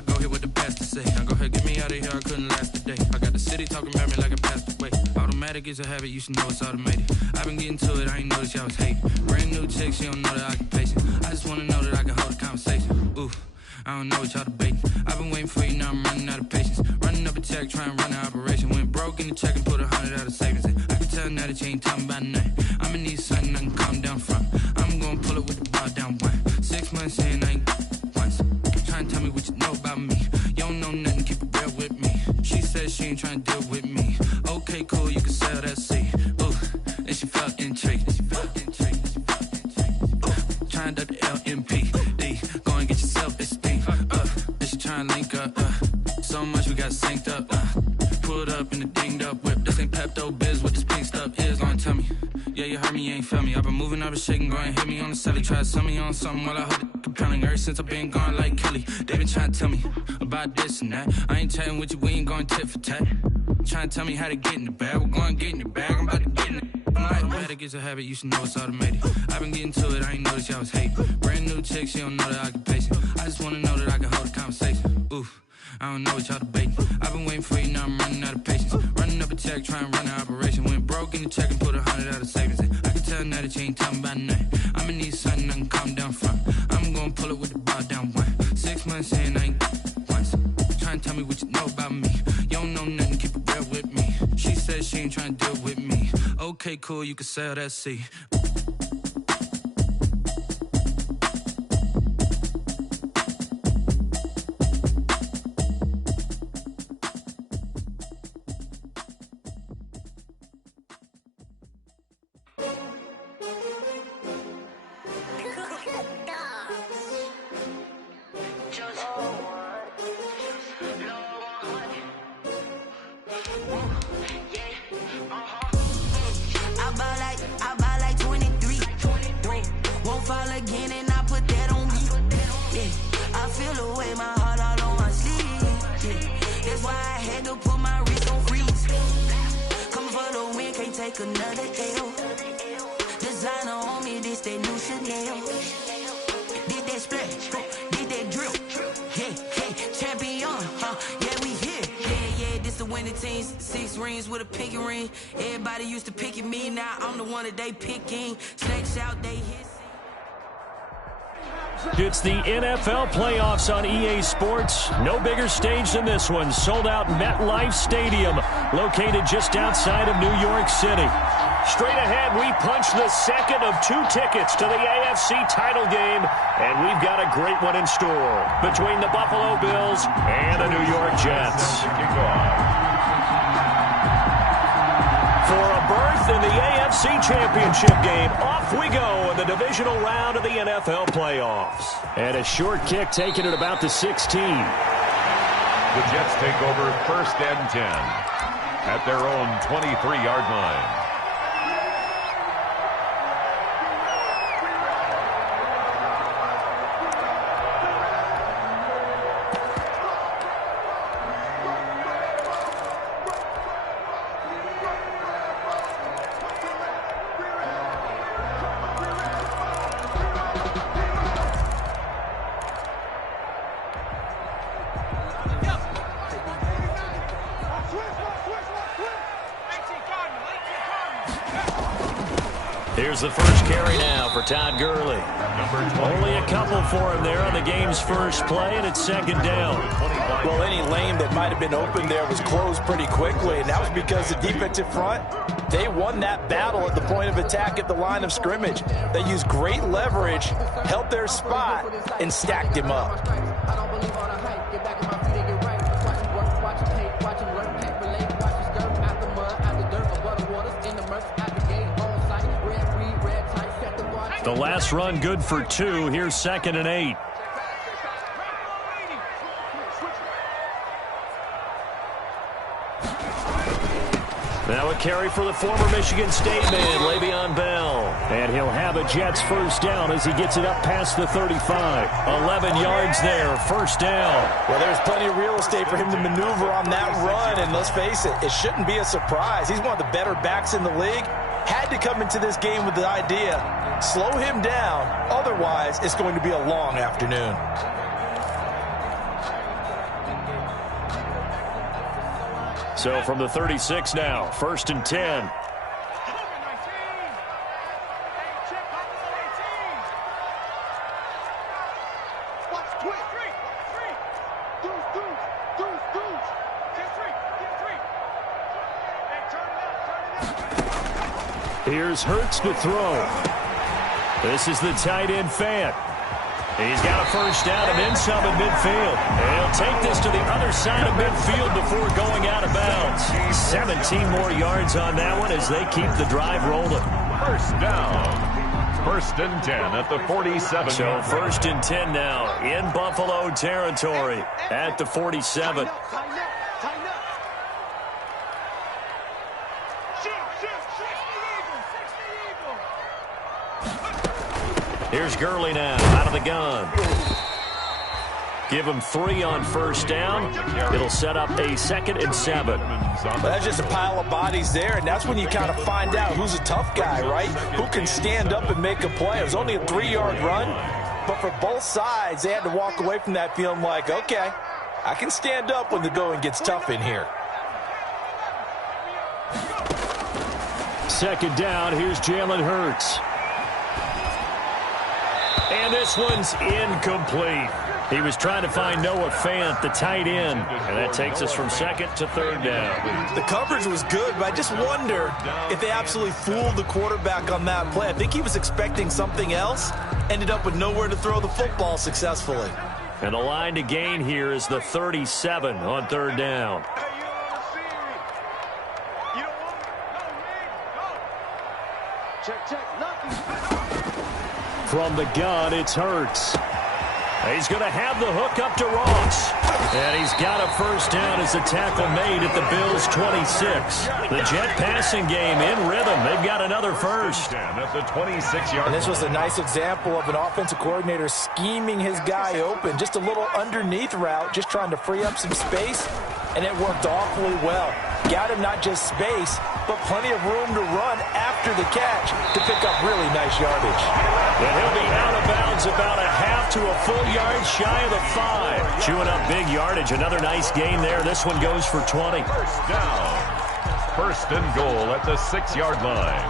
gotta go hear what the pastor say. Now go ahead, get me out of here, I couldn't last a day. I got the city talking about me like I passed away. Automatic is a habit, you should know it's automated. I've been getting to it, I ain't noticed y'all was hating. Brand new chick, she don't know the occupation. I just wanna know that I can hold a conversation. Ooh, I don't know what y'all debating. I've been waiting for you, now I'm running out of patience. Running up a check, trying to run an operation. Went broke in the check and put 100 out of savings in. I can tell now that you ain't talking about nothing. I'ma need something I can calm down from. I'm gonna pull it with the bar down one. 6 months in, I ain't once. Trying to tell me what you know about me. You don't know nothing, keep it real with me. She said she ain't trying to deal with me. Okay, cool, you can sell that seed. Ooh, and she felt intrigued. Trying to duck the LMP. Go and get your self-esteem. And she trying to link up. So much we got synced up. Pulled up in the dinged up whip. This ain't Pepto-Biz, what this pink stuff is. Don't tell me. Yeah, you heard me, you ain't feel me. I've been moving up and shaking, go and hit me on the celly. Try to sell me on something while I hold it compelling. Ever since I've been gone like Kelly, they been trying to tell me about this and that. I ain't chatting with you, we ain't going tit for tat. Trying to tell me how to get in the bag. We're going to get in the bag, I'm about to get in it. Automatic is a habit, you should know it's automated. I've been getting to it, I ain't noticed y'all was hating. Brand new chick, she don't know the occupation. I just wanna know that I can hold a conversation. Ooh, I don't know what y'all debating. I've been waiting for you, now I'm running out of patience. Running up a check, trying to run an operation. Went broke in the check and put 100 out of savings in. I can tell now that you ain't talking about nothing. I'ma need something I can calm down from. I'm gonna pull it with the bar down one. 6 months in, I ain't once. Trying to tell me what you know about me. You don't know nothing, keep it real with me. She said she ain't trying to deal with me. Okay, cool, you can sell that seed. It's the NFL playoffs on EA Sports. No bigger stage than this one. Sold out MetLife Stadium, located just outside of New York City. Straight ahead, we punch the second of 2 tickets to the AFC title game, and we've got a great one in store between the Buffalo Bills and the New York Jets. For a berth in the AFC Championship game, off we go in the divisional round of the NFL playoffs. And a short kick taken at about the 16. The Jets take over 1st and 10 at their own 23-yard line. Here's the first carry now for Todd Gurley. Only a couple for him there on the game's first play, and it's 2nd down. Well, any lane that might have been open there was closed pretty quickly, and that was because the defensive front, they won that battle at the point of attack at the line of scrimmage. They used great leverage, held their spot, and stacked him up. The last run good for 2. Here's 2nd and 8. Now a carry for the former Michigan State man, Le'Veon Bell. And he'll have a Jets first down as he gets it up past the 35. 11 yards there, first down. Well, there's plenty of real estate for him to maneuver on that run, and let's face it, it shouldn't be a surprise. He's one of the better backs in the league. Had to come into this game with the idea, slow him down, otherwise it's going to be a long afternoon. So from the 36 now, 1st and 10. Here's Hurts to throw. This is the tight end Fant. He's got a first down and then some at midfield. And he'll take this to the other side of midfield before going out of bounds. 17 more yards on that one as they keep the drive rolling. First down. 1st and 10 at the 47. So 1st and 10 now in Buffalo territory at the 47. Here's Gurley now, out of the gun. Give him 3 on first down. It'll set up a 2nd and 7. Well, that's just a pile of bodies there, and that's when you kind of find out who's a tough guy, right? Who can stand up and make a play. It was only a 3-yard run, but for both sides, they had to walk away from that feeling like, okay, I can stand up when the going gets tough in here. 2nd down, here's Jalen Hurts. And this one's incomplete. He was trying to find Noah Fant, the tight end, and that takes us from 2nd to 3rd down. The coverage was good, but I just wonder if they absolutely fooled the quarterback on that play. I think he was expecting something else, ended up with nowhere to throw the football successfully. And the line to gain here is the 37 on 3rd down. From the gun, it's Hurts. He's going to have the hook up to Ross. And he's got a first down as a tackle made at the Bills' 26. The Jet passing game in rhythm. They've got another first. At the 26-yard. And this was a nice example of an offensive coordinator scheming his guy open. Just a little underneath route, just trying to free up some space. And it worked awfully well. Got him not just space, but plenty of room to run after the catch to pick up really nice yardage. And he'll be out of bounds about a half to a full yard shy of the 5. Chewing up big yardage. Another nice gain there. This one goes for 20. First down. 1st and goal at the 6-yard line.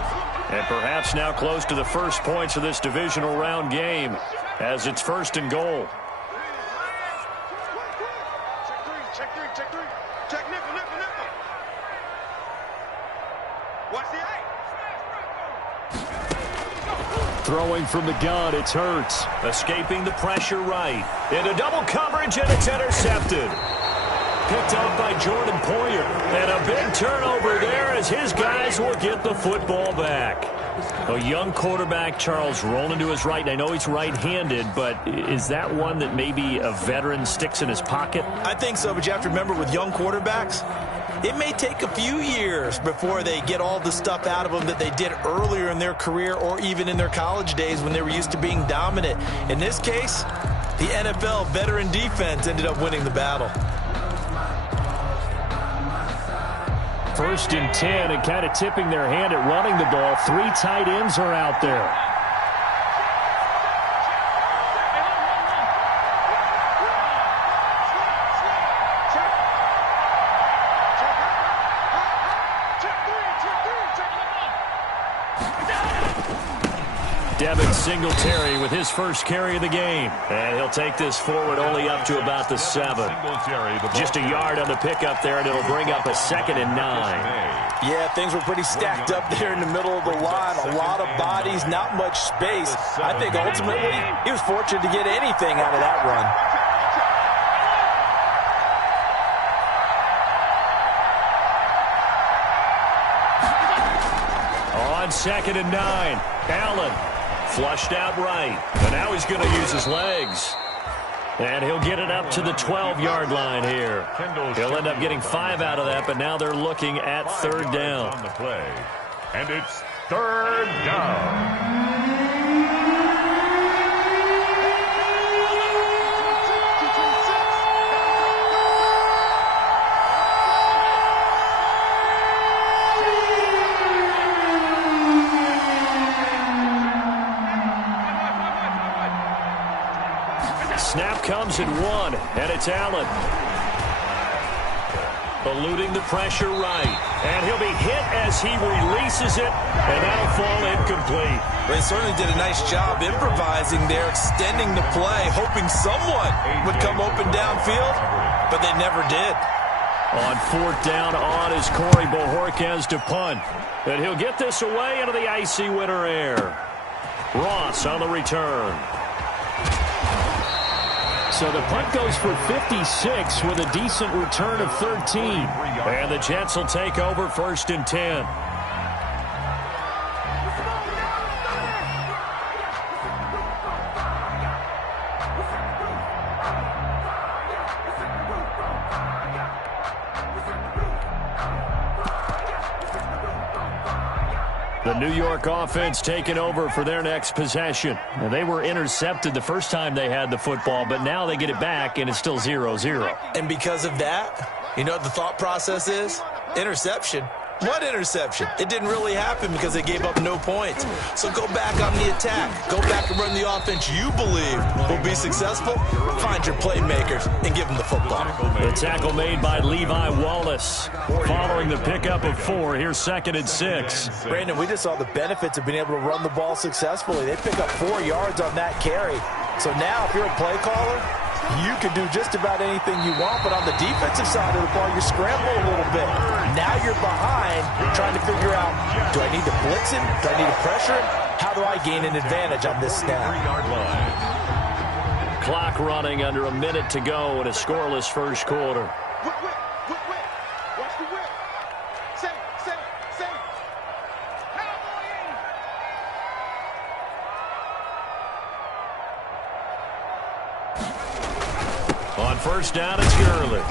And perhaps now close to the first points of this divisional round game as it's 1st and goal. Throwing from the gun, it's Hurts. Escaping the pressure right. Into double coverage, and it's intercepted. Picked up by Jordan Poyer. And a big turnover there as his guys will get the football back. A young quarterback, Charles, rolling to his right. I know he's right-handed, but is that one that maybe a veteran sticks in his pocket? I think so, but you have to remember with young quarterbacks, it may take a few years before they get all the stuff out of them that they did earlier in their career or even in their college days when they were used to being dominant. In this case, the NFL veteran defense ended up winning the battle. 1st and 10 and kind of tipping their hand at running the ball. 3 tight ends are out there. Devin Singletary with his first carry of the game. And he'll take this forward only up to about the 7. Just a yard on the pickup there, and it'll bring up a 2nd and 9. Yeah, things were pretty stacked up there in the middle of the line. A lot of bodies, not much space. I think ultimately he was fortunate to get anything out of that run. On 2nd and 9, Allen flushed out right. And now he's going to use his legs. And he'll get it up to the 12-yard line here. He'll end up getting 5 out of that, but now they're looking at 3rd down. On the play. And it's 3rd down. Snap comes at 1, and it's Allen. eluding the pressure right. And he'll be hit as he releases it, and that'll fall incomplete. They certainly did a nice job improvising there, extending the play, hoping someone would come open downfield, but they never did. On 4th down on is Corey Bojorquez to punt. And he'll get this away into the icy winter air. Ross on the return. So the punt goes for 56 with a decent return of 13. And the Jets will take over 1st and 10. The New York offense taking over for their next possession. Now, they were intercepted the first time they had the football, but now they get it back, and it's still 0-0. And because of that, you know what the thought process is? Interception. What interception? It didn't really happen because they gave up no points. So go back on the attack. Go back and run the offense you believe will be successful. Find your playmakers and give them the football. The tackle made by Levi Wallace. Following the pickup of 4, here's 2nd and 6. Brandon, we just saw the benefits of being able to run the ball successfully. They pick up 4 yards on that carry. So now if you're a play caller, you can do just about anything you want, but on the defensive side of the ball, you scramble a little bit. Now you're behind, trying to figure out, do I need to blitz him? Do I need to pressure him? How do I gain an advantage on this snap? Clock running under a minute to go in a scoreless first quarter. Watch the whip. Say. On 1st down, it's Gurley.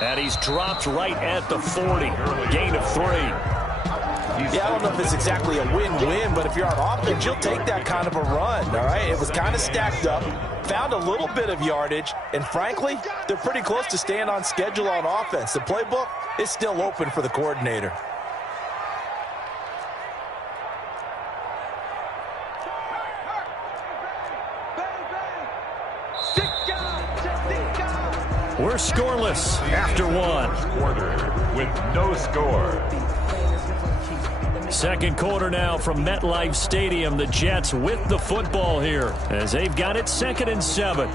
And he's dropped right at the 40. Gain of 3. Yeah, I don't know if it's exactly a win-win, but if you're on offense, you'll take that kind of a run, all right? It was kind of stacked up, found a little bit of yardage, and frankly, they're pretty close to staying on schedule on offense. The playbook is still open for the coordinator. We're scoreless after 1. Quarter with no score. 2nd quarter now from MetLife Stadium. The Jets with the football here as they've got it 2nd and 7.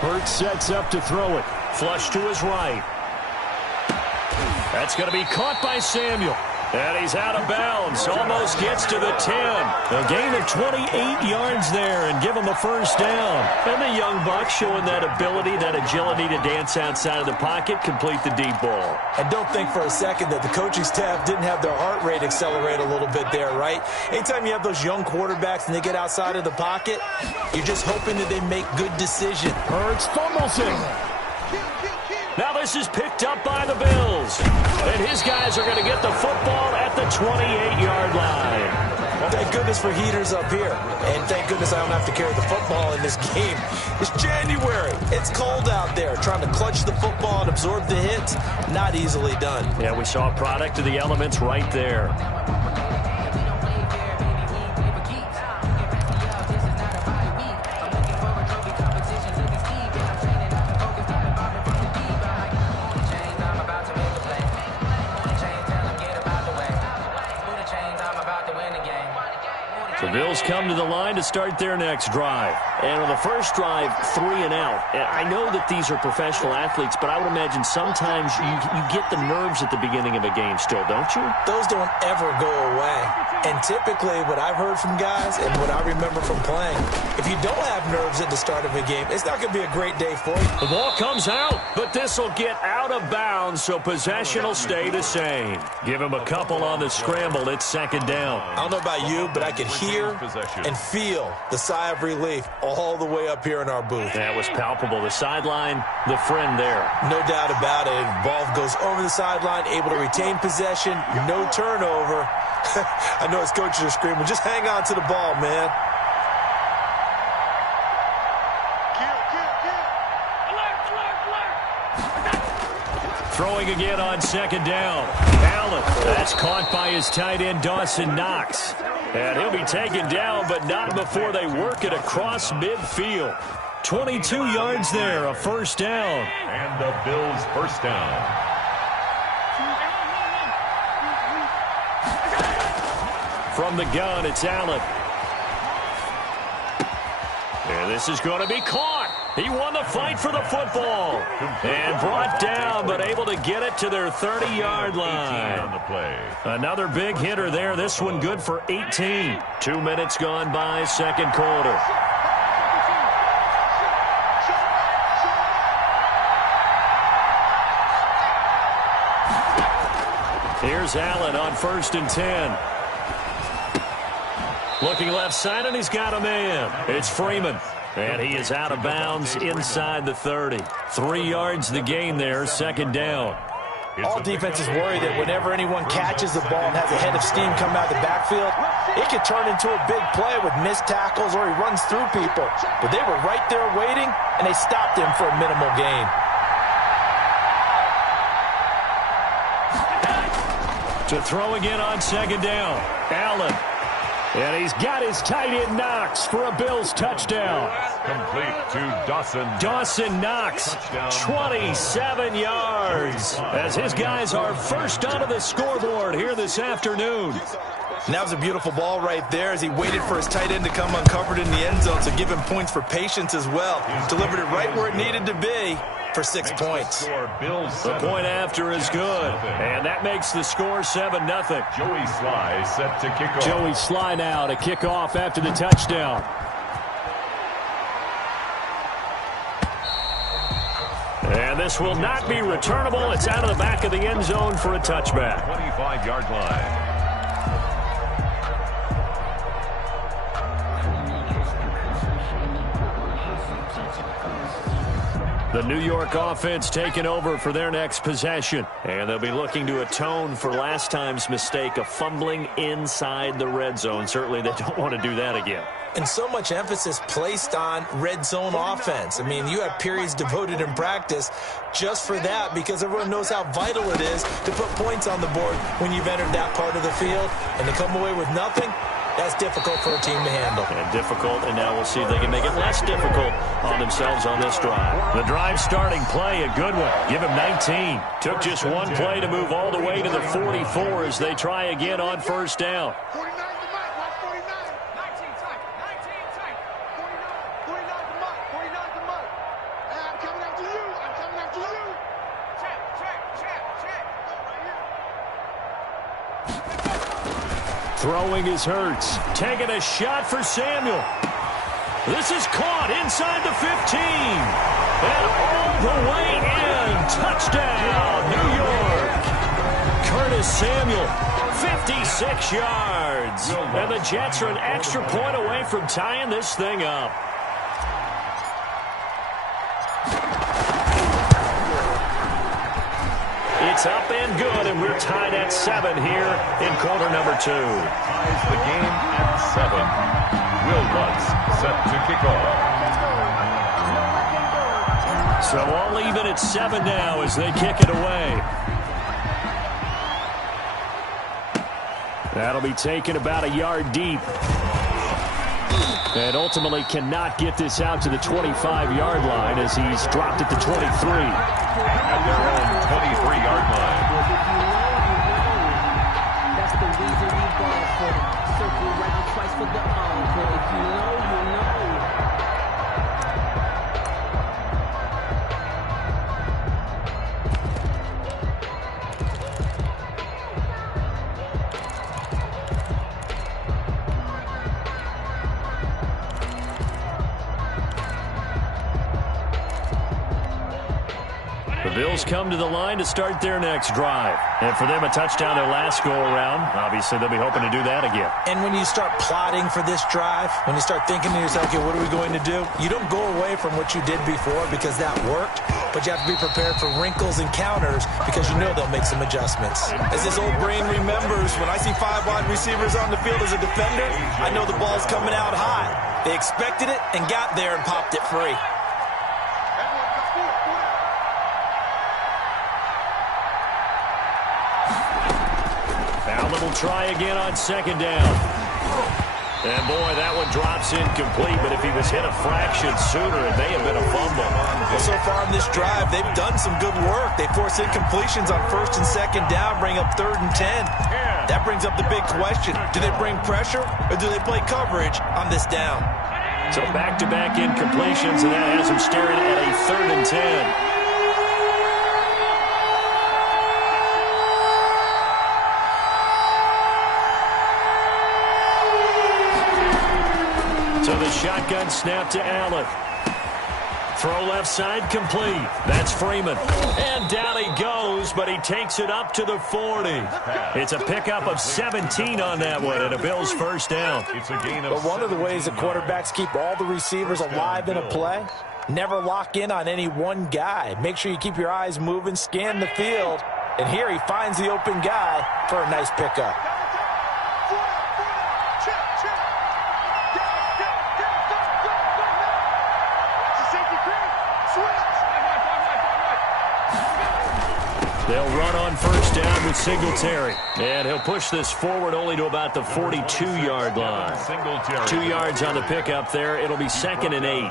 Hurts sets up to throw it. Flush to his right. That's going to be caught by Samuel. And he's out of bounds. Almost gets to the 10. A gain of 28 yards there and give him a 1st down. And the young buck showing that ability, that agility to dance outside of the pocket, complete the deep ball. And don't think for a second that the coaching staff didn't have their heart rate accelerate a little bit there, right? Anytime you have those young quarterbacks and they get outside of the pocket, you're just hoping that they make good decisions. Hurts fumbles him. Now this is picked up by the Bills. And his guys are going to get the football at the 28-yard line. Well, thank goodness for heaters up here. And thank goodness I don't have to carry the football in this game. It's January. It's cold out there. Trying to clutch the football and absorb the hits, not easily done. Yeah, we saw a product of the elements right there. The Bills come to the line to start their next drive. And on the first drive, 3 and out. I know that these are professional athletes, but I would imagine sometimes you get the nerves at the beginning of a game still, don't you? Those don't ever go away. And typically what I've heard from guys and what I remember from playing, if you don't have nerves at the start of a game, it's not going to be a great day for you. The ball comes out, but this will get out of bounds, so possession will stay the same. Give him a couple on the scramble. It's 2nd down. I don't know about you, but I could hear and feel the sigh of relief all the way up here in our booth. That was palpable. The sideline, the friend there. No doubt about it. Ball goes over the sideline, able to retain possession, no turnover. I know his coaches are screaming, just hang on to the ball, man. Throwing again on second down. Allen, that's caught by his tight end, Dawson Knox. And he'll be taken down, but not before they work it across midfield. 22 yards there, a first down. And the Bills' first down. From the gun, it's Allen. And this is going to be caught. He won the fight for the football. And brought down, but able to get it to their 30-yard line. On the play. Another big hitter there. This one good for 18. 2 minutes gone by, second quarter. Here's Allen on 1st and 10. Looking left side, and he's got a man. It's Freeman. And he is out of bounds inside the 30. 3 yards the gain there, second down. All defenses worry that whenever anyone catches the ball and has a head of steam come out of the backfield, it could turn into a big play with missed tackles or he runs through people. But they were right there waiting, and they stopped him for a minimal gain. To throw again on second down. Allen. And he's got his tight end Knox for a Bills touchdown. Complete to Dawson. Dawson Knox, 27 yards. As his guys are first onto the scoreboard here this afternoon. And that was a beautiful ball right there as he waited for his tight end to come uncovered in the end zone, so give him points for patience as well. Delivered it right where it needed to be for 6 points. The point after is good, and that makes the score 7-0. Joey Sly set to kick off. Joey Sly now to kick off after the touchdown. And this will not be returnable. It's out of the back of the end zone for a touchback. 25-yard line. The New York offense taking over for their next possession. And they'll be looking to atone for last time's mistake of fumbling inside the red zone. Certainly they don't want to do that again. And so much emphasis placed on red zone offense. I mean, you have periods devoted in practice just for that because everyone knows how vital it is to put points on the board when you've entered that part of the field. And to come away with nothing, that's difficult for a team to handle. And difficult, and now we'll see if they can make it less difficult on themselves on this drive. The drive starting play, a good one. Give him 19. Took just one play to move all the way to the 44 as they try again on first down. 49 to Mike. Watch 49. 19 tight. 19 tight. 49 to Mike. 49 to Mike. I'm coming after you. I'm coming after you. Check. Right here. Throwing is Hurts. Taking a shot for Samuel. This is caught inside the 15. And all the way in. Touchdown, New York. Curtis Samuel, 56 yards. And the Jets are an extra point away from tying this thing up. It's up and good, and we're tied at 7 here in quarter number 2. Ties the game at 7. Will Lutz set to kick off. So all even at 7 now as they kick it away. That'll be taken about a yard deep. And ultimately cannot get this out to the 25-yard line as he's dropped it to 23. At their own 23-yard line. That's the reason we ball for them. Circle round twice for the encore. If you know, you know. Bills come to the line to start their next drive. And for them, a touchdown their last go-around. Obviously, they'll be hoping to do that again. And when you start plotting for this drive, when you start thinking to yourself, okay, what are we going to do? You don't go away from what you did before because that worked, but you have to be prepared for wrinkles and counters because you know they'll make some adjustments. As this old brain remembers, when I see 5 wide receivers on the field as a defender, I know the ball's coming out high. They expected it and got there and popped it free. Fowler will try again on second down. And, boy, that one drops incomplete, but if he was hit a fraction sooner, it may have been a fumble. Well, so far in this drive, they've done some good work. They force incompletions on first and second down, bring up 3rd and 10. That brings up the big question. Do they bring pressure or do they play coverage on this down? So back-to-back incompletions, and that has them staring at a 3rd and 10. So the shotgun snap to Allen. Throw left side complete. That's Freeman. And down he goes, but he takes it up to the 40. It's a pickup of 17 on that one, and a Bills first down. It's a gain of But one of the ways that quarterbacks keep all the receivers alive in a play, never lock in on any one guy. Make sure you keep your eyes moving, scan the field. And here he finds the open guy for a nice pickup. They'll run on first down with Singletary. And he'll push this forward only to about the 42-yard line. 2 yards on the pickup there. It'll be 2nd and 8.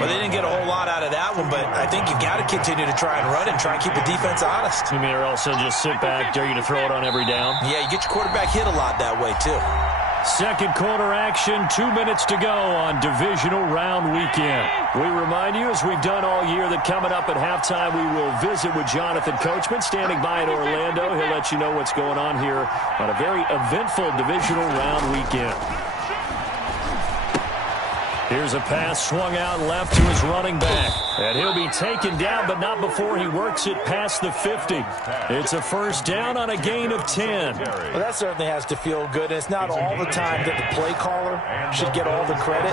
Well, they didn't get a whole lot out of that one, but I think you've got to continue to try and run and try and keep the defense honest. You mean or also just sit back, dare you to throw it on every down? Yeah, you get your quarterback hit a lot that way, too. Second quarter action, 2 minutes to go on divisional round weekend. We remind you, as we've done all year, that coming up at halftime, we will visit with Jonathan Coachman, standing by in Orlando. He'll let you know what's going on here on a very eventful divisional round weekend. Here's a pass swung out left to his running back. And he'll be taken down, but not before he works it past the 50. It's a first down on a gain of 10. Well, that certainly has to feel good. And it's not all the time that the play caller should get all the credit.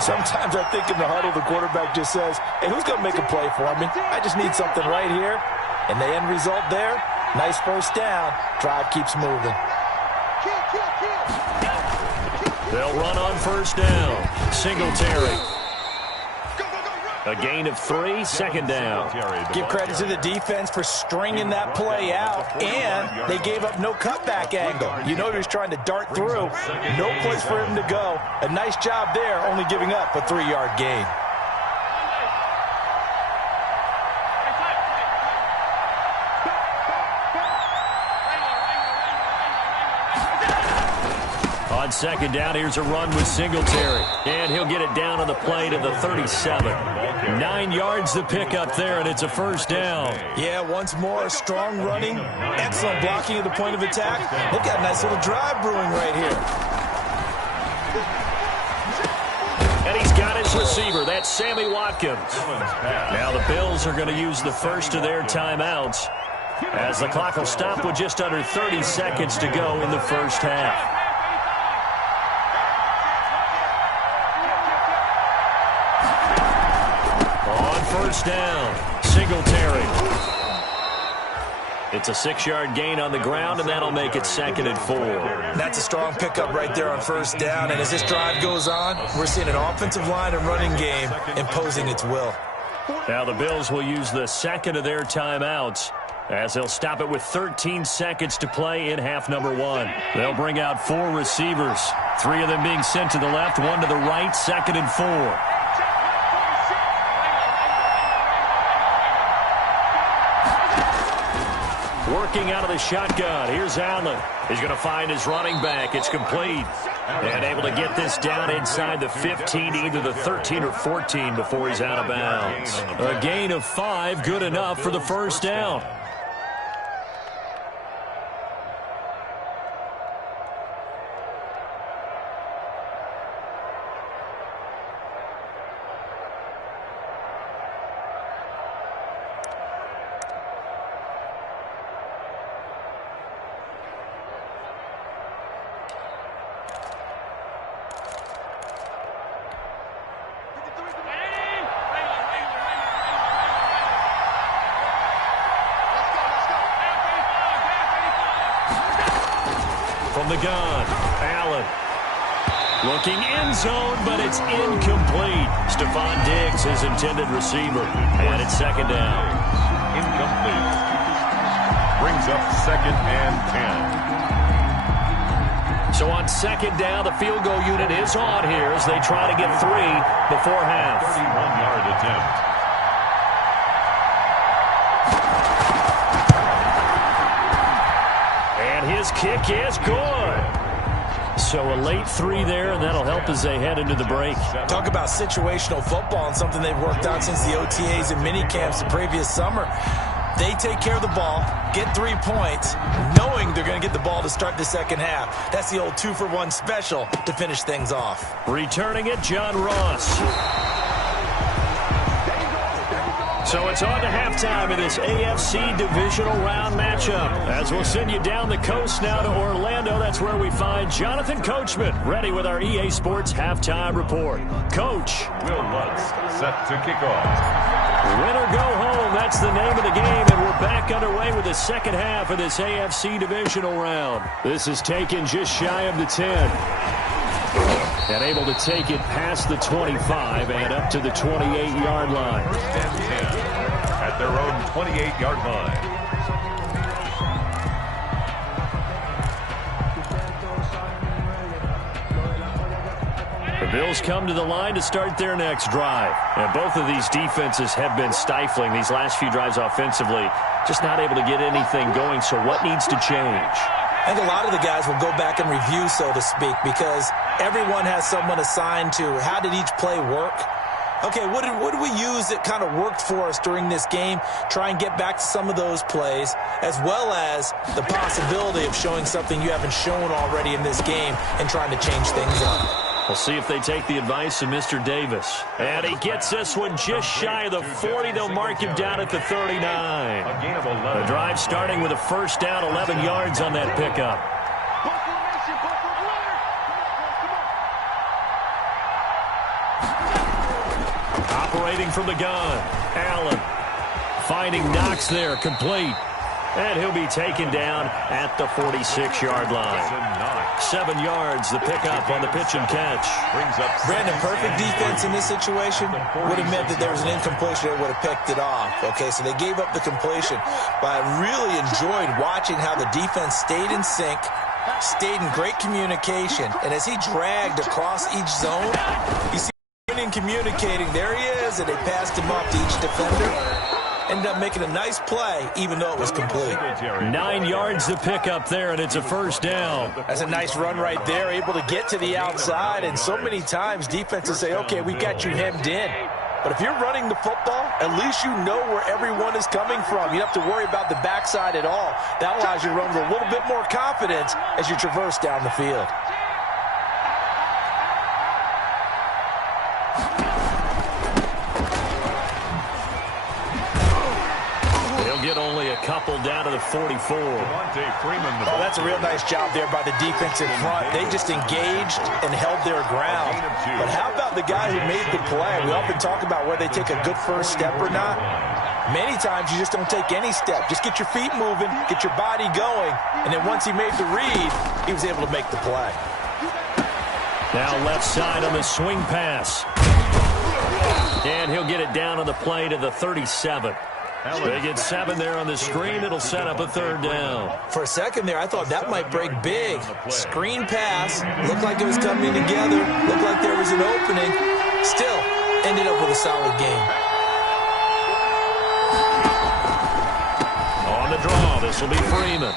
Sometimes I think in the huddle, the quarterback just says, hey, who's going to make a play for me? I just need something right here. And the end result there, nice first down. Drive keeps moving. They'll run on first down. Singletary. A gain of 3, second down. Give credit to the defense for stringing that play out, and they gave up no cutback angle. You know he was trying to dart through. No place for him to go. A nice job there, only giving up a 3-yard gain. On second down, here's a run with Singletary. And he'll get it down on the play to the 37. 9 yards to pick up there, and it's a first down. Yeah, once more, strong running, excellent blocking at the point of attack. They've got a nice little drive brewing right here. And he's got his receiver. That's Sammy Watkins. Now the Bills are going to use the first of their timeouts as the clock will stop with just under 30 seconds to go in the first half. First down, Singletary. It's a 6-yard gain on the ground, and that'll make it 2nd and 4. That's a strong pickup right there on first down, and as this drive goes on, we're seeing an offensive line and running game imposing its will. Now the Bills will use the second of their timeouts as they'll stop it with 13 seconds to play in half number 1. They'll bring out 4 receivers, 3 of them being sent to the left, 1 to the right, 2nd and 4. Working out of the shotgun. Here's Allen. He's going to find his running back. It's complete. And able to get this down inside the 15, either the 13 or 14 before he's out of bounds. A gain of 5, good enough for the first down. gun. Allen. Looking end zone, but it's incomplete. Stephon Diggs, his intended receiver. And it's second down. Incomplete. Brings up 2nd and 10. So on second down, the field goal unit is on here as they try to get 3 before half. 31-yard attempt. And his kick is good. So a late 3 there, and that'll help as they head into the break. Talk about situational football and something they've worked on since the OTAs and mini camps the previous summer. They take care of the ball, get 3 points, knowing they're going to get the ball to start the second half. That's the old 2-for-1 special to finish things off. Returning it, John Ross. So it's on to halftime in this AFC divisional round matchup. As we'll send you down the coast now to Orlando, that's where we find Jonathan Coachman, ready with our EA Sports halftime report. Coach. Will Lutz set to kick off. Win or go home, that's the name of the game, and we're back underway with the second half of this AFC divisional round. This is taken just shy of the 10. And able to take it past the 25 and up to the 28-yard line. 1st and 10 at their own 28-yard line. The Bills come to the line to start their next drive. And both of these defenses have been stifling these last few drives offensively. Just not able to get anything going, so what needs to change? I think a lot of the guys will go back and review, so to speak, because everyone has someone assigned to how did each play work. Okay, what did we use that kind of worked for us during this game? Try and get back to some of those plays, as well as the possibility of showing something you haven't shown already in this game and trying to change things up. We'll see if they take the advice of Mr. Davis. And he gets this one just shy of the 40. They'll mark him down at the 39. A gain of 11. The drive starting with a first down, 11 yards on that pickup. Operating from the gun, Allen. Finding Knox there, complete. And he'll be taken down at the 46-yard line. 7 yards, the pickup on the pitch and catch. Brings up Brandon, perfect defense in this situation would have meant that there was an incompletion. They would have picked it off. Okay, so they gave up the completion. But I really enjoyed watching how the defense stayed in sync, stayed in great communication. And as he dragged across each zone, you see him communicating. There he is, and they passed him off to each defender. Ended up making a nice play, even though it was complete. 9 yards to pick up there, and it's a first down. That's a nice run right there, able to get to the outside. And so many times defenses say, okay, we got you hemmed in. But if you're running the football, at least you know where everyone is coming from. You don't have to worry about the backside at all. That allows you to run with a little bit more confidence as you traverse down the field. Get only a couple down to the 44. Oh, that's a real nice job there by the defense in front. They just engaged and held their ground. But how about the guy who made the play? We often talk about whether they take a good first step or not. Many times you just don't take any step. Just get your feet moving, get your body going, and then once he made the read, he was able to make the play. Now left side on the swing pass. And he'll get it down on the play to the 37. They get 7 there on the screen. It'll set up a third down. For a second there, I thought that might break big. Screen pass. Looked like it was coming together. Looked like there was an opening. Still, ended up with a solid game. On the draw, this will be Freeman.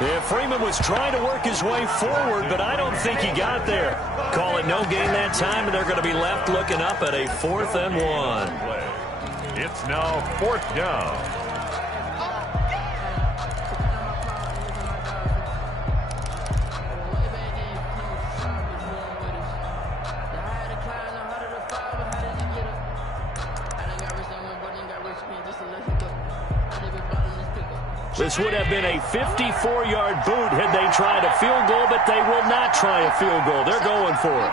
Yeah, Freeman was trying to work his way forward, but I don't think he got there. Call it no gain that time, and they're going to be left looking up at a 4th and 1. It's now 4th down. This would have been a 54-yard boot had they tried a field goal, but they will not try a field goal. They're going for it.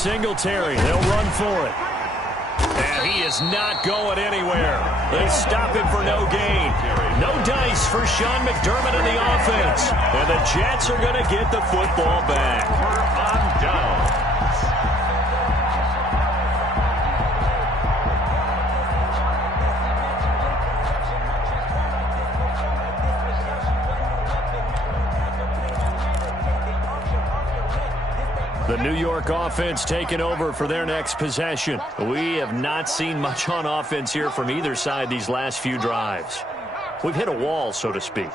Singletary. They'll run for it. And he is not going anywhere. They stop him for no gain. No dice for Sean McDermott in the offense. And the Jets are going to get the football back. On down. The New York offense taking over for their next possession. We have not seen much on offense here from either side these last few drives. We've hit a wall, so to speak.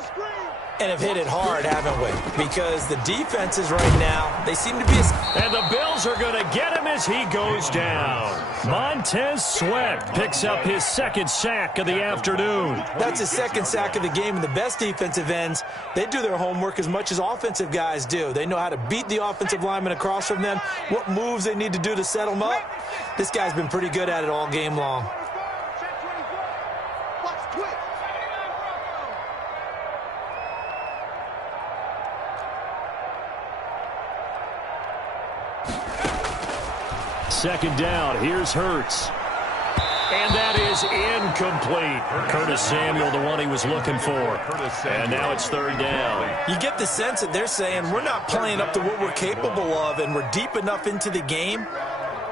And have hit it hard, haven't we? Because the defenses right now, they seem to be... And the Bills are going to get him as he goes down. Montez Sweat picks up his second sack of the afternoon. That's his second sack of the game, and the best defensive ends, they do their homework as much as offensive guys do. They know how to beat the offensive lineman across from them, what moves they need to do to set them up. This guy's been pretty good at it all game long. Second down, here's Hurts. And that is incomplete. Curtis Samuel, the one he was looking for. And now it's third down. You get the sense that they're saying we're not playing up to what we're capable of, and we're deep enough into the game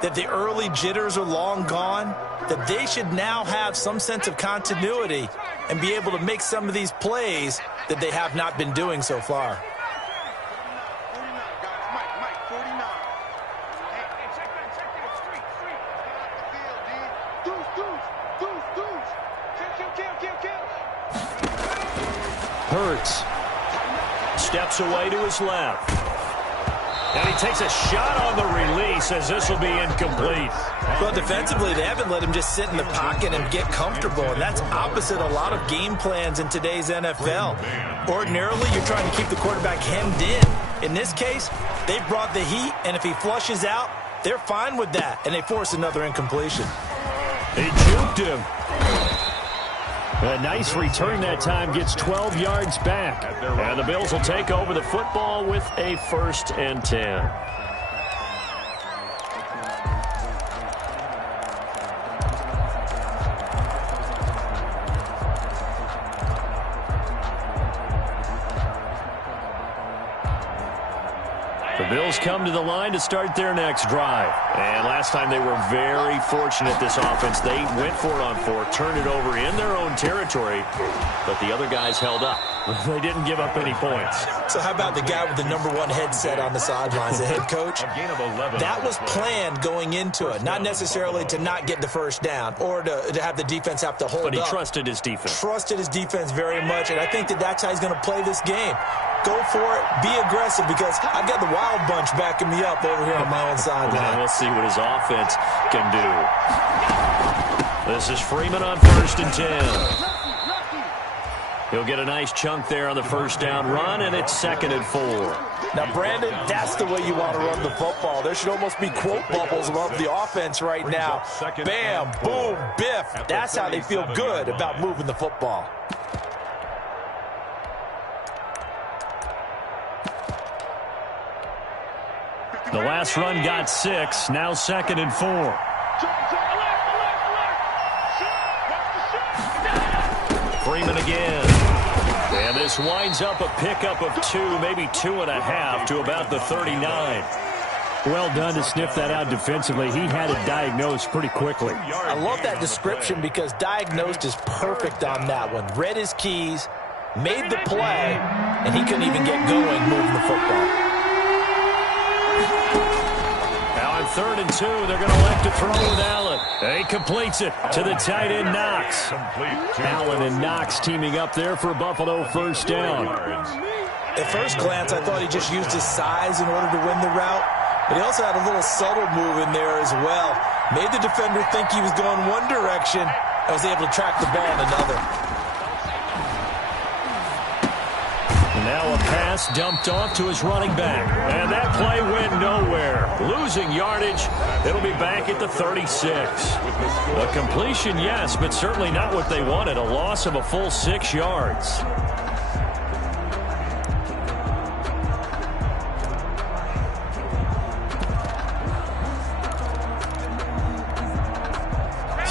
that the early jitters are long gone, that they should now have some sense of continuity and be able to make some of these plays that they have not been doing so far. Hurts steps away to his left. And he takes a shot on the release as this will be incomplete. Well, defensively, they haven't let him just sit in the pocket and get comfortable, and that's opposite a lot of game plans in today's NFL. Ordinarily, you're trying to keep the quarterback hemmed in. In this case, they brought the heat, and if he flushes out, they're fine with that, and they force another incompletion. He juked him. A nice return that time, gets 12 yards back. And the Bills will take over the football with a 1st and 10. The Bills come to the line to start their next drive. And last time they were very fortunate, this offense. They went for it on 4, turned it over in their own territory, but the other guys held up. They didn't give up any points. So how about the guy with the #1 headset on the sidelines, the head coach? That was planned going into it, not necessarily to not get the first down or to have the defense have to hold up. But he trusted his defense. Trusted his defense very much, and I think that that's how he's going to play this game. Go for it, be aggressive, because I've got the wild bunch backing me up over here on my own sideline. And we'll see what his offense can do. This is Freeman on 1st and 10. He'll get a nice chunk there on the first down run, and it's 2nd and 4. Now, Brandon, that's the way you want to run the football. There should almost be quote bubbles above the offense right now. Bam, boom, biff. That's how they feel good about moving the football. The last run got 6, now 2nd and 4. Freeman again. And this winds up a pickup of 2, maybe 2.5 to about the 39. Well done to sniff that out defensively. He had it diagnosed pretty quickly. I love that description because diagnosed is perfect on that one. Read his keys, made the play, and he couldn't even get going moving the football. Now on 3rd and 2, they're going to elect to throw with Allen. He completes it to the tight end, Knox. Allen and Knox teaming up there for Buffalo 1st down. At first glance, I thought he just used his size in order to win the route, but he also had a little subtle move in there as well. Made the defender think he was going one direction and was able to track the ball in another. Now a pass dumped off to his running back. And that play went nowhere. Losing yardage. It'll be back at the 36. A completion, yes, but certainly not what they wanted. A loss of a full 6 yards.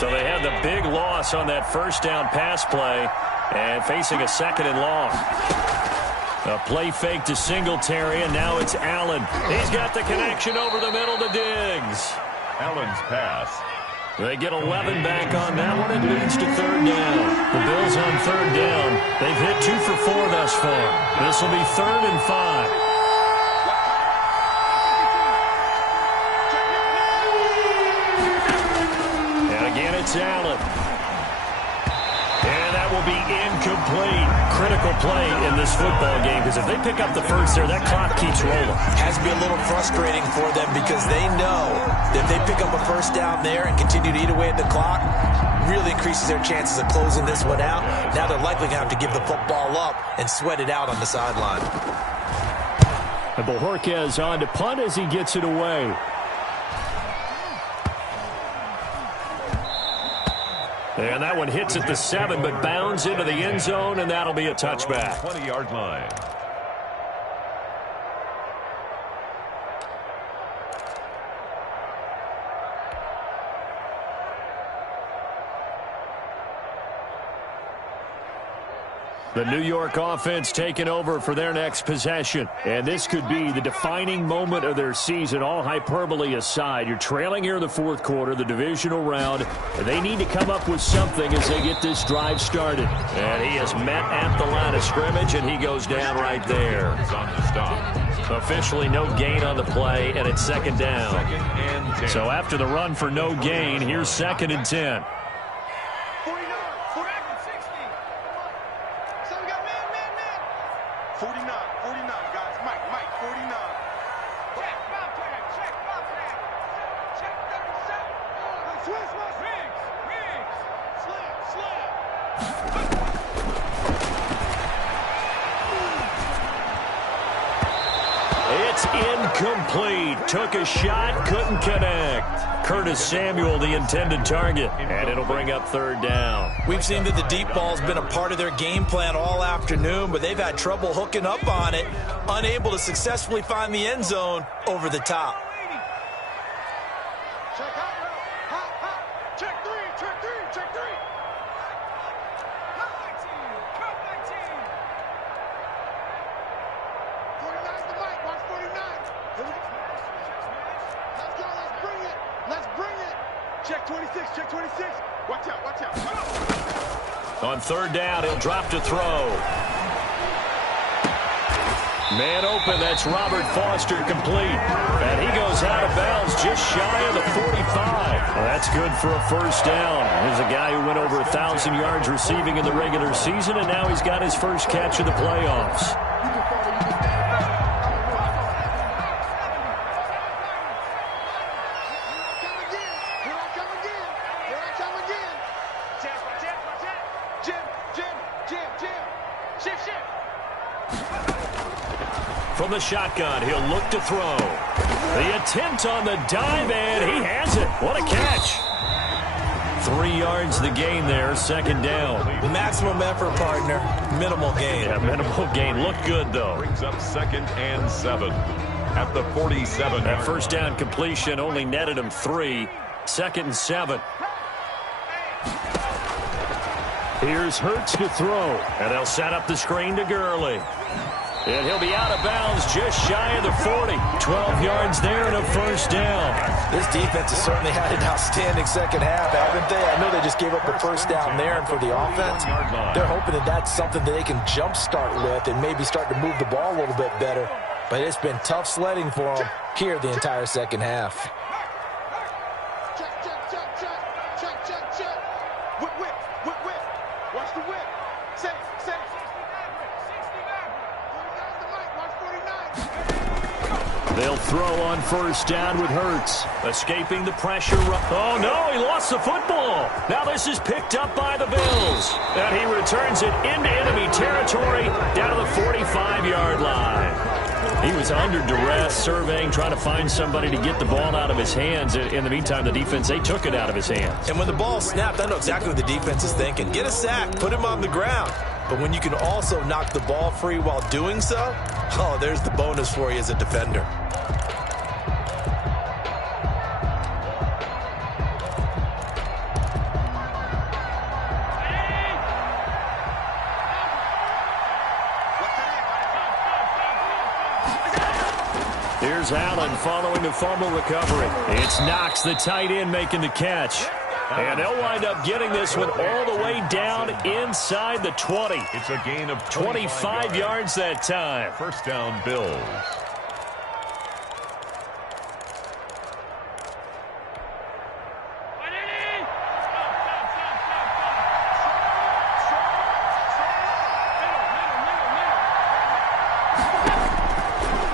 So they had the big loss on that first down pass play and facing a second and long. A play fake to Singletary, and now it's Allen. He's got the connection over the middle to Diggs. Allen's pass. They get 11 back on that one. It leads to third down. The Bills on third down. They've hit 2 for 4 thus far. This will be 3rd and 5. And again, it's Allen. And that will be incomplete. Critical play in this football game, because if they pick up the first there, that clock keeps rolling. Has to be a little frustrating for them because they know that if they pick up a first down there and continue to eat away at the clock, really increases their chances of closing this one out. Now they're likely going to have to give the football up and sweat it out on the sideline. And Bojorquez on to punt as he gets it away. And that one hits at the 7, but bounds into the end zone, and that'll be a touchback. 20-yard line. The New York offense taking over for their next possession. And this could be the defining moment of their season, all hyperbole aside. You're trailing here in the fourth quarter, the divisional round. And they need to come up with something as they get this drive started. And he is met at the line of scrimmage, and he goes down right there. He's on the stop. Officially no gain on the play, and it's second down. 2nd and 10. So after the run for no gain, here's 2nd and 10. 49, guys. Mike, 49. Check, Bob, check, Bob, check 37. Swiss, Riggs, slip. It's incomplete. Took a shot, couldn't connect. Curtis Samuel, the intended target, and it'll bring up third down. We've seen that the deep ball's been a part of their game plan all afternoon, but they've had trouble hooking up on it, unable to successfully find the end zone over the top. Check hot. Check three. Cut 19. 49's the mic. Watch 49. Let's go. Let's bring it. Check 26. Watch out. On third down, he'll drop to throw. Man open, that's Robert Foster complete. And he goes out of bounds just shy of the 45. Well, that's good for a first down. Here's a guy who went over 1,000 yards receiving in the regular season, and now he's got his first catch of the playoffs. From the shotgun, he'll look to throw. The attempt on the dive, and he has it. What a catch. 3 yards the gain there, second down. Maximum effort, partner. Minimal gain. Yeah, minimal gain. Looked good, though. Brings up 2nd and 7 at the 47. That first down completion only netted him 3. 2nd and 7. Here's Hurts to throw, and they'll set up the screen to Gurley. And he'll be out of bounds just shy of the 40. 12 yards there and a first down. This defense has certainly had an outstanding second half, haven't they? I know they just gave up the first down there, and for the offense, they're hoping that that's something that they can jumpstart with and maybe start to move the ball a little bit better. But it's been tough sledding for them here the entire second half. Check. Whip. Watch the whip. Safe. They'll throw on first down with Hurts. Escaping the pressure. Oh, no, he lost the football. Now this is picked up by the Bills. And he returns it into enemy territory down to the 45-yard line. He was under duress, surveying, trying to find somebody to get the ball out of his hands. In the meantime, the defense, they took it out of his hands. And when the ball snapped, I know exactly what the defense is thinking. Get a sack, put him on the ground. But when you can also knock the ball free while doing so, oh, there's the bonus for you as a defender. Here's Allen following the fumble recovery. It's Knox, the tight end, making the catch. And they'll wind up getting this one all the way down inside the 20. It's a gain of 25 yards that time. First down, Bills.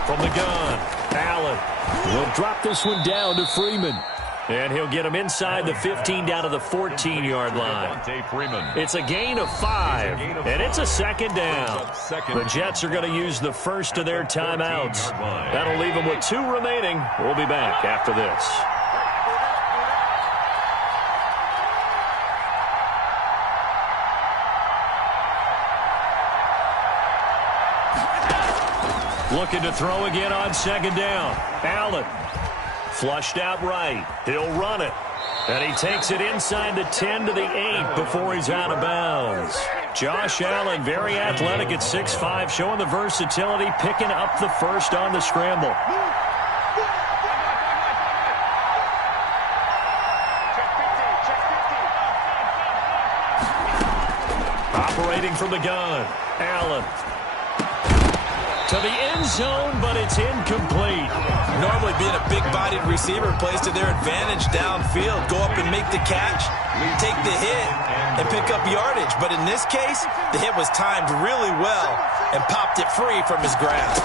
From the gun, Allen will drop this one down to Freeman. And he'll get him inside the 15 down to the 14-yard line. It's a gain of 5, and it's a second down. The Jets are going to use the first of their timeouts. That'll leave them with 2 remaining. We'll be back after this. Looking to throw again on second down. Allen. Flushed out right. He'll run it. And he takes it inside the 10 to the 8 before he's out of bounds. Josh Allen, very athletic at 6'5", showing the versatility, picking up the first on the scramble. Operating from the gun. Allen. To the end zone, but it's incomplete. Normally being a big-bodied receiver plays to their advantage downfield. Go up and make the catch, take the hit, and pick up yardage. But in this case, the hit was timed really well and popped it free from his grasp.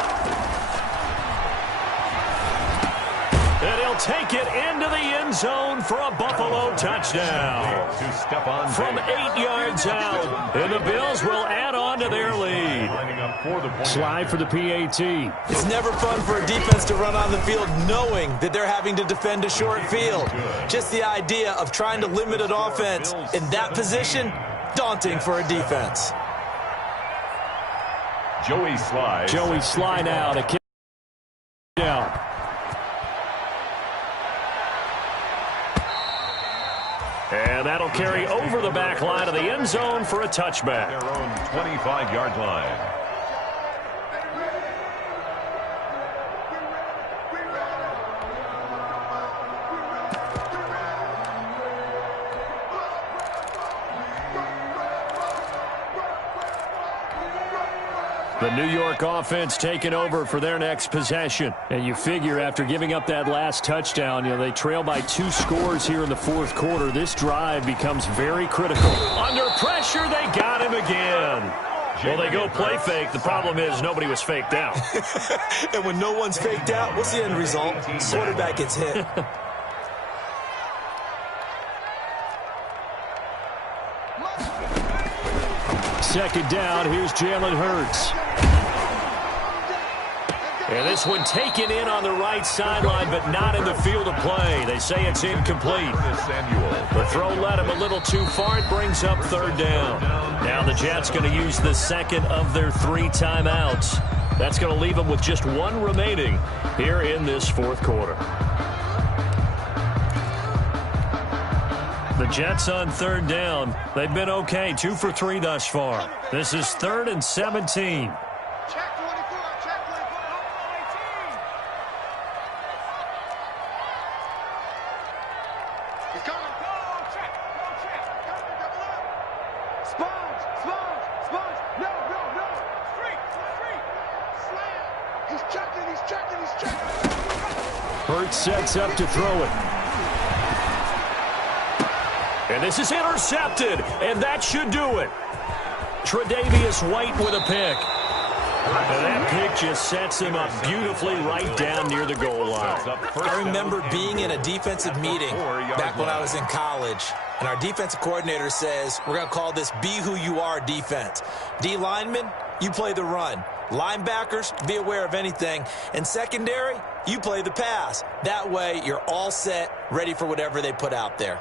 And he'll take it into the end zone for a Buffalo touchdown. From 8 yards out, and the Bills will add on to their lead. Slide for the PAT. It's never fun for a defense to run on the field knowing that they're having to defend a short field. Just the idea of trying to limit an offense in that position, daunting for a defense. Joey Sly now to kick down. And that'll carry over the back line of the end zone for a touchback. Their own 25-yard line. The New York offense taking over for their next possession. And you figure after giving up that last touchdown, they trail by 2 scores here in the fourth quarter. This drive becomes very critical. Under pressure, they got him again. Well, they go play fake. The problem is nobody was faked out. And when no one's faked out, what's the end result? Quarterback gets hit. Second down, here's Jalen Hurts. And this one taken in on the right sideline, but not in the field of play. They say it's incomplete. The throw led him a little too far. It brings up third down. Now the Jets going to use the second of their 3 timeouts. That's going to leave them with just 1 remaining here in this fourth quarter. The Jets on third down. They've been okay, 2 for 3 thus far. This is 3rd and 17. Check 24, check 24. He's coming. Go check, Coming, double up. Sponge. No. Street. Slam. He's checking. Hurts sets up to throw it. And this is intercepted, and that should do it. Tre'Davious White with a pick. And that pick just sets him up beautifully right down near the goal line. I remember being in a defensive meeting back when I was in college, and our defensive coordinator says, we're going to call this Be Who You Are defense. D linemen, you play the run. Linebackers, be aware of anything. And secondary, you play the pass. That way, you're all set, ready for whatever they put out there.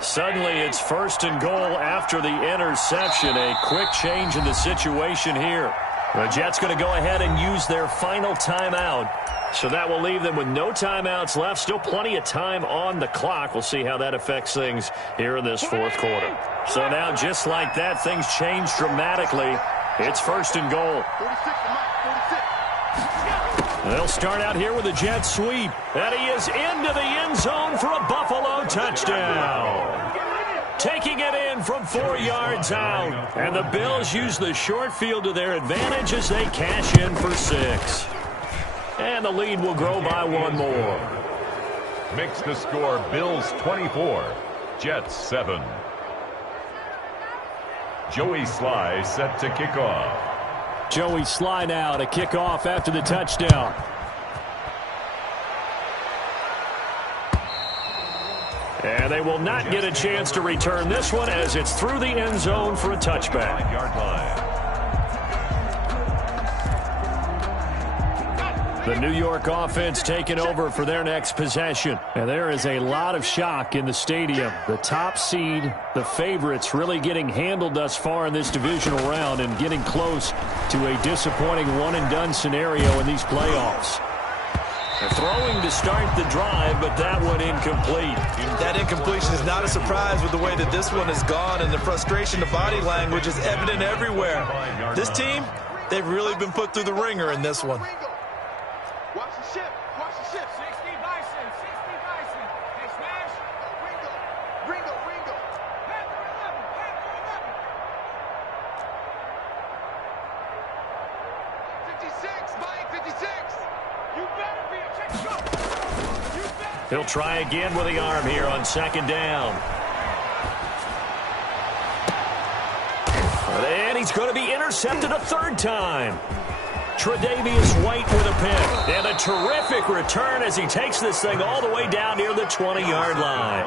Suddenly, it's 1st and goal after the interception. A quick change in the situation here. The Jets going to go ahead and use their final timeout. So that will leave them with no timeouts left. Still plenty of time on the clock. We'll see how that affects things here in this fourth quarter. So now, just like that, things change dramatically. It's first and goal. 46 to Mike, 46. They'll start out here with a jet sweep. And he is into the end zone for a Buffalo touchdown. Taking it in from 4 yards out. And the Bills use the short field to their advantage as they cash in for 6. And the lead will grow by 1 more. Makes the score Bills 24, Jets 7. Joey Sly set to kick off. Joey Sly now to kick off after the touchdown. And they will not get a chance to return this one as it's through the end zone for a touchback. 5-yard line. The New York offense taking over for their next possession. And there is a lot of shock in the stadium. The top seed, the favorites, really getting handled thus far in this divisional round and getting close to a disappointing one-and-done scenario in these playoffs. Throwing to start the drive, but that one incomplete. That incompletion is not a surprise with the way that this one has gone, and the frustration, the body language is evident everywhere. This team, they've really been put through the ringer in this one. Watch the ship. Watch the ship. 60 Bison. 60 Bison. Hey, Smash. Ringo. Ringo. Ringo. Panther 11. Panther 11. 56. Mike 56. You better be a check. Go. You better. He'll try again with the arm here on second down. And he's going to be intercepted a third time. Tre'Davious White with a pick. And a terrific return as he takes this thing all the way down near the 20-yard line.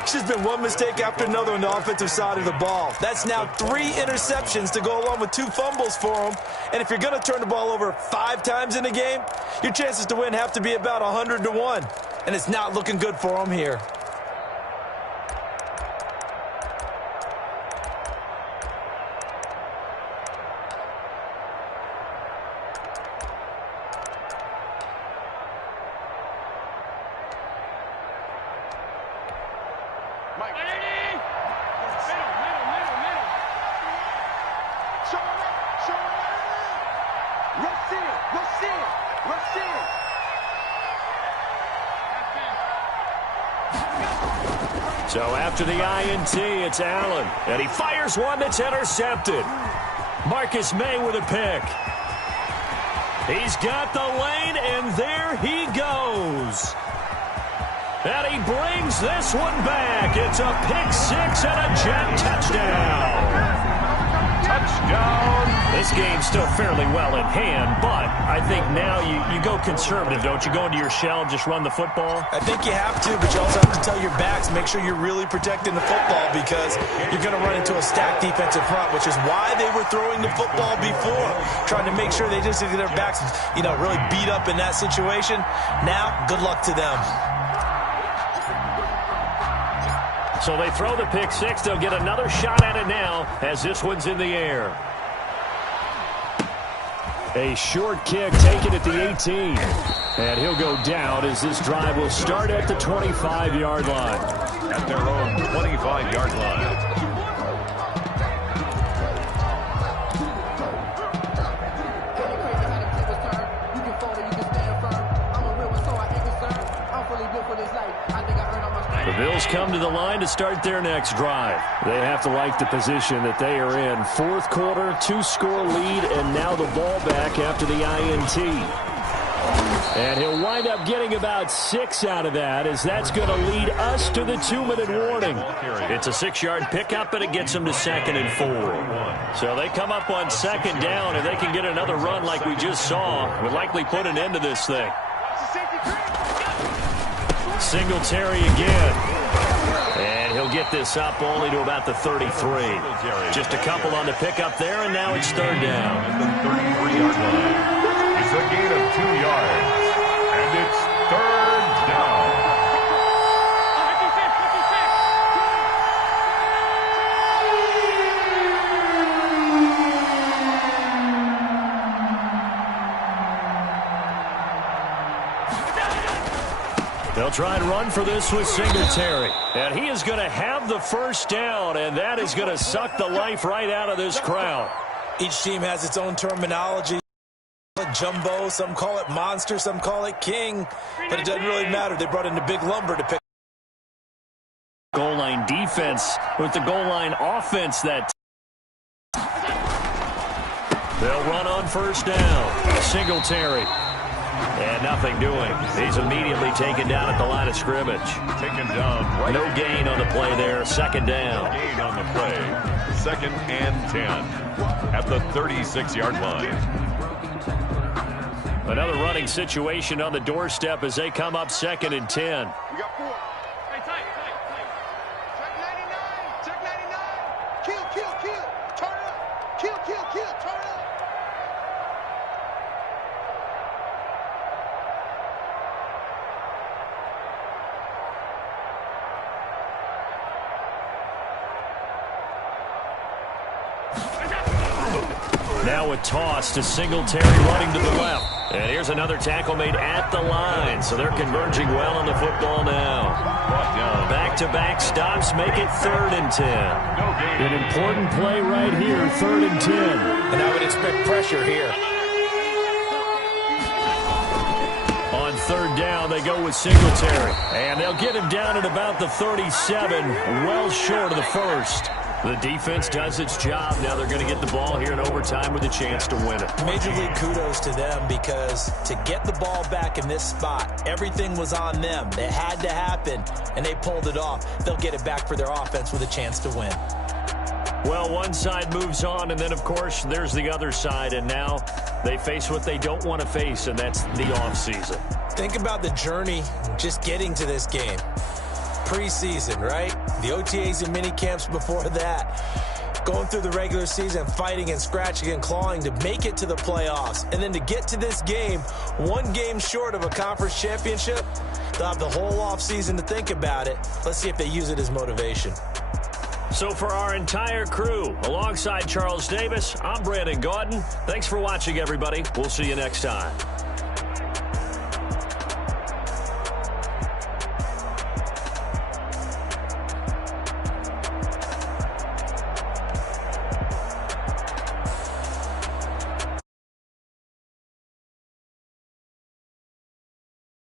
It's just been one mistake after another on the offensive side of the ball. That's now 3 interceptions to go along with 2 fumbles for him. And if you're going to turn the ball over 5 times in a game, your chances to win have to be about 100 to 1. And it's not looking good for him here. So after the INT, it's Allen. And he fires one that's intercepted. Marcus May with a pick. He's got the lane, and there he goes. And he brings this one back. It's a pick 6 and a Jet touchdown. Touchdown. This game's still fairly well in hand, but I think now you go conservative, don't you? Go into your shell and just run the football? I think you have to, but you also have to tell your backs, make sure you're really protecting the football because you're going to run into a stacked defensive front, which is why they were throwing the football before, trying to make sure they just get their backs, really beat up in that situation. Now, good luck to them. So they throw the pick 6. They'll get another shot at it now as this one's in the air. A short kick taken at the 18. And he'll go down as this drive will start at the 25-yard line. At their own 25-yard line. The Bills come to the line to start their next drive. They have to like the position that they are in. 4th quarter, 2-score lead, and now the ball back after the INT. And he'll wind up getting about 6 out of that, as that's going to lead us to the 2-minute warning. It's a 6-yard pickup, and it gets them to 2nd and 4. So they come up on 2nd down, and they can get another run like we just saw. Would likely put an end to this thing. Singletary again. And he'll get this up only to about the 33. Just a couple on the pickup there, and now it's 3rd down. At the 33-yard line. It's a gain of 2 yards. And it's 3rd down. They'll try and run for this with Singletary. And he is going to have the 1st down, and that is going to suck the life right out of this crowd. Each team has its own terminology. Some call it jumbo, some call it monster, some call it king. But it doesn't really matter. They brought in the big lumber to pick. Goal line defense with the goal line offense. That they'll run on first down. Singletary. And nothing doing. He's immediately taken down at the line of scrimmage. Taken down. Right. No gain on the play there. Second down. No gain on the play. 2nd and 10 at the 36-yard line. Another running situation on the doorstep as they come up 2nd and 10. We got 4. Hey, tight. Check 99. Check 99. Kill. Turn up. Kill. Turn up. Now a toss to Singletary running to the left. And here's another tackle made at the line. So they're converging well on the football now. Back-to-back stops make it 3rd and 10. An important play right here, 3rd and 10. And I would expect pressure here. On 3rd down, they go with Singletary. And they'll get him down at about the 37, well short of the 1st. The defense does its job. Now they're going to get the ball here in overtime with a chance to win it. Major league kudos to them because to get the ball back in this spot, everything was on them. It had to happen, and they pulled it off. They'll get it back for their offense with a chance to win. Well, one side moves on, and then, of course, there's the other side, and now they face what they don't want to face, and that's the offseason. Think about the journey just getting to this game. Preseason, right? The OTAs and mini camps before that. Going through the regular season, fighting and scratching and clawing to make it to the playoffs. And then to get to this game, 1 game short of a conference championship, they'll have the whole offseason to think about it. Let's see if they use it as motivation. So for our entire crew, alongside Charles Davis, I'm Brandon Gaudin. Thanks for watching, everybody. We'll see you next time.